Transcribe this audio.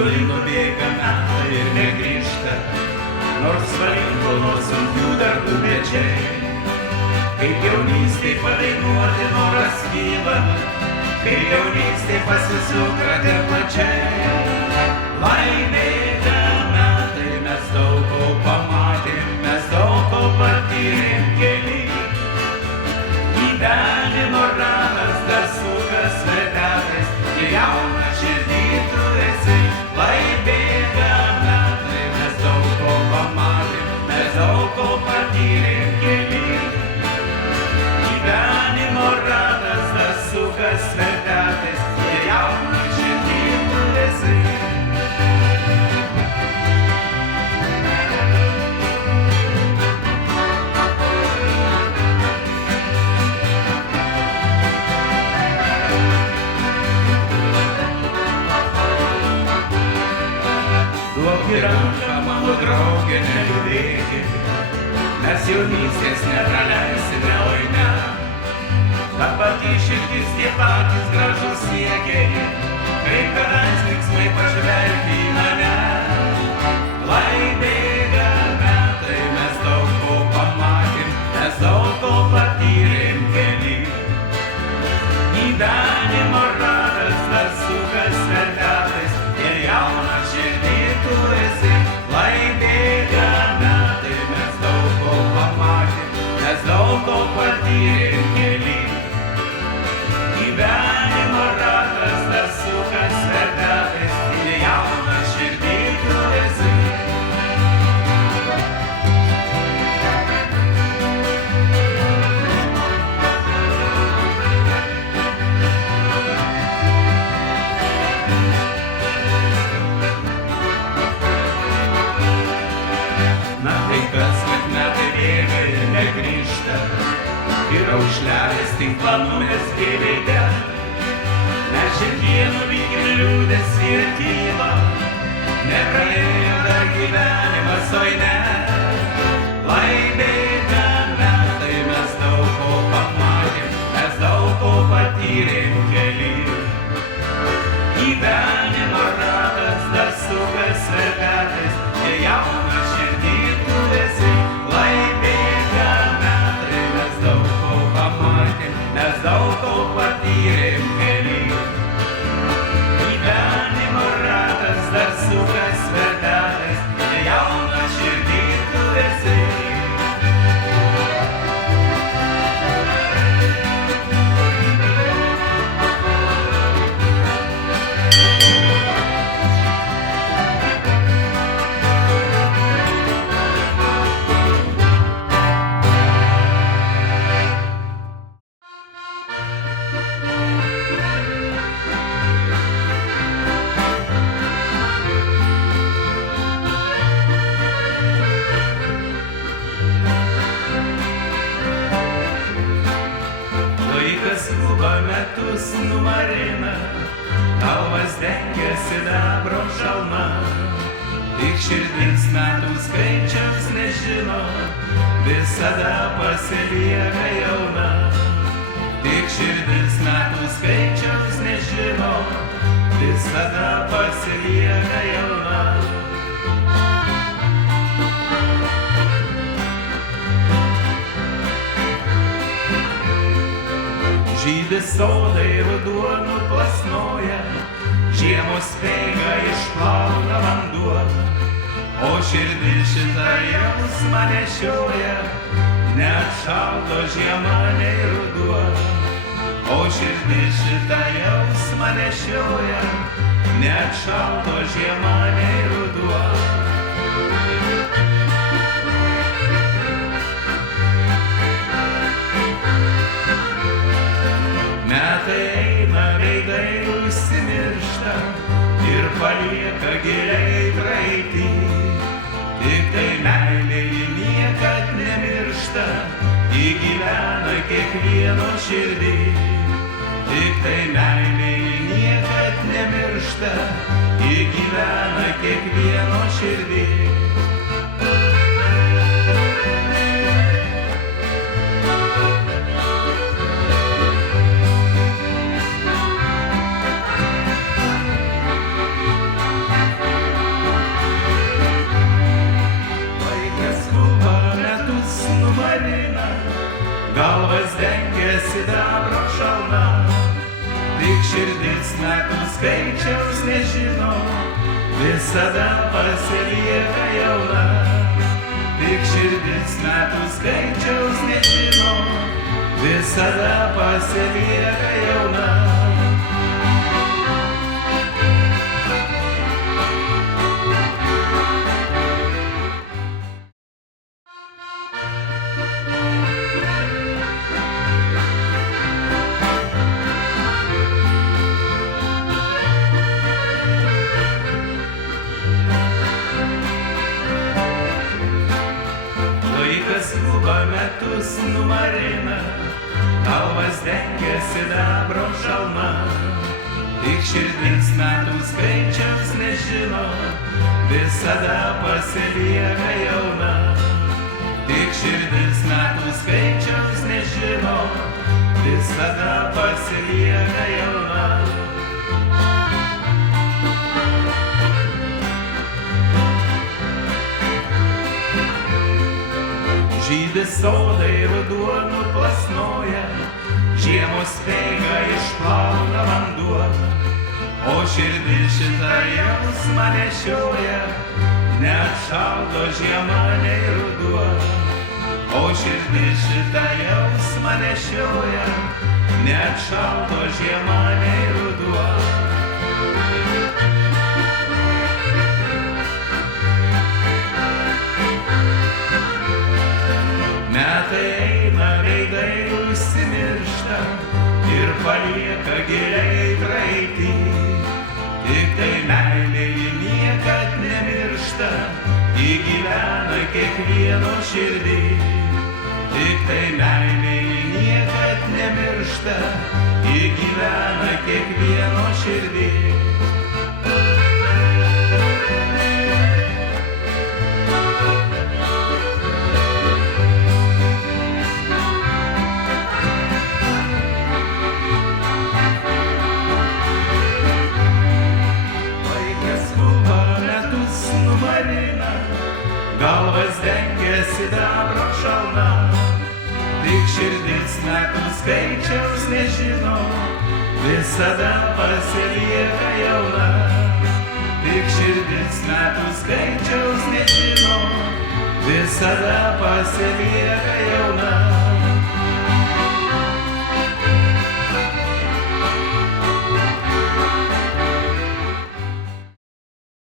toli nubėga metai ir negrįžta, nors valingo nuo sunkių darbų pečiai. Kaip jaunystėj padainuoti noras kyla, kaip jaunystėj pasisukratė plačiai. Laimėte metai, mes daug ko pamatėm, mes daug ko patyrėm kely. Gyvenimo ratas dar sukas vertetais, ir jauna širdį tu esi. Laimėte metai, mes daug ko pamatėm, mes daug ko patyrėm kely. Gyvenimo ratas dar sukas vertetais, ir jauna širdį tu esi. Duok į ranką, mano draugė, neliūdėkit, mes jaunystės nepraleisime, oi ne. Ta pati širdis, tie patys gražūs siekiai, kaip kadais linksmai pažvelgti į mane. Laimėga metai, mes daug ko pamatėm, mes daug ko patyrėm kely. Gyvenimo ratas dar sukas vertetais, ir jauna širdį tu esi. Laimėga metai, mes daug ko pamatėm, mes daug ko patyrėm kely. Gyvenimo ratas dar sukas vertetais, ir jauna širdį tu esi. Na tai kas, kad metai bėga ir negrįžta, yra užleidęs tinklą numezgė veide. Mes šiandieną vykim liūdesį ir tylą, nepraėjo dar gyvenimas, oi ne. Laimėga metai, mes daug ko pamatėm, mes daug ko patyrėm kely. Gyvenimo ratas dar sukas vertetais, ir jauna širdį tu esi. Laimėga metai, mes daug ko pamatėm, mes daug ko patyrėm kely. Gyvenimo ratas dar sukas vertetais, ir jauna širdį tu esi. Laikas skuba, metus numarina, galvas dengia sidabro šalma. Tik širdis metų skaičiaus nežino, visada pasilieka jauna. Tik širdis metų skaičiaus nežino, visada pasilieka jauna. Žydi sodai, ruduo nuplasnoja, žiemos spėga išplauna vanduo. O širdis šitą jausmą nešioja, neatšaldo žiema nei ruduo. O širdis šitą jausmą nešioja, neatšaldo žiema nei ruduo. Metai eina, veidai užsimiršta ir palieka giliai praeitį. Tik tai meilė ji niekad nemiršta, ji gyvena kiekvieno širdį. Tik tai meilė ji niekad nemiršta, ji gyvena kiekvieno širdį. nežino, visada pasilieka jauna. Tik širdis metų skaičiaus nežino, visada pasilieka jauna. Laikas skuba metus numarina, galvas dengia sidabro šalma. Tik širdis metų skaičiaus nežino, visada pasilieka jauna. Tik širdis metų skaičiaus nežino, visada pasilieka jauna. Žydi sodai ruduo nuplasnoja, žiemos speigą išplauna vanduo, o širdis šitą jausmą nešioja, neatšaldo žiema nei ruduo. O širdis šitą jausmą nešioja, neatšaldo žiema nei ruduo. Metai eina, veidai užsimiršta ir palieka giliai praeitį. Tik tai meilė ji niekad nemiršta, ji gyvena kiekvieno širdį. Tik tai meilė ji niekad nemiršta, ji gyvena kiekvieno širdį. Galvas dengia sidabro šalna, tik širdis metų skaičiaus nežino, visada pasilieka jauna. Tik širdis metų skaičiaus nežino, visada pasilieka jauna.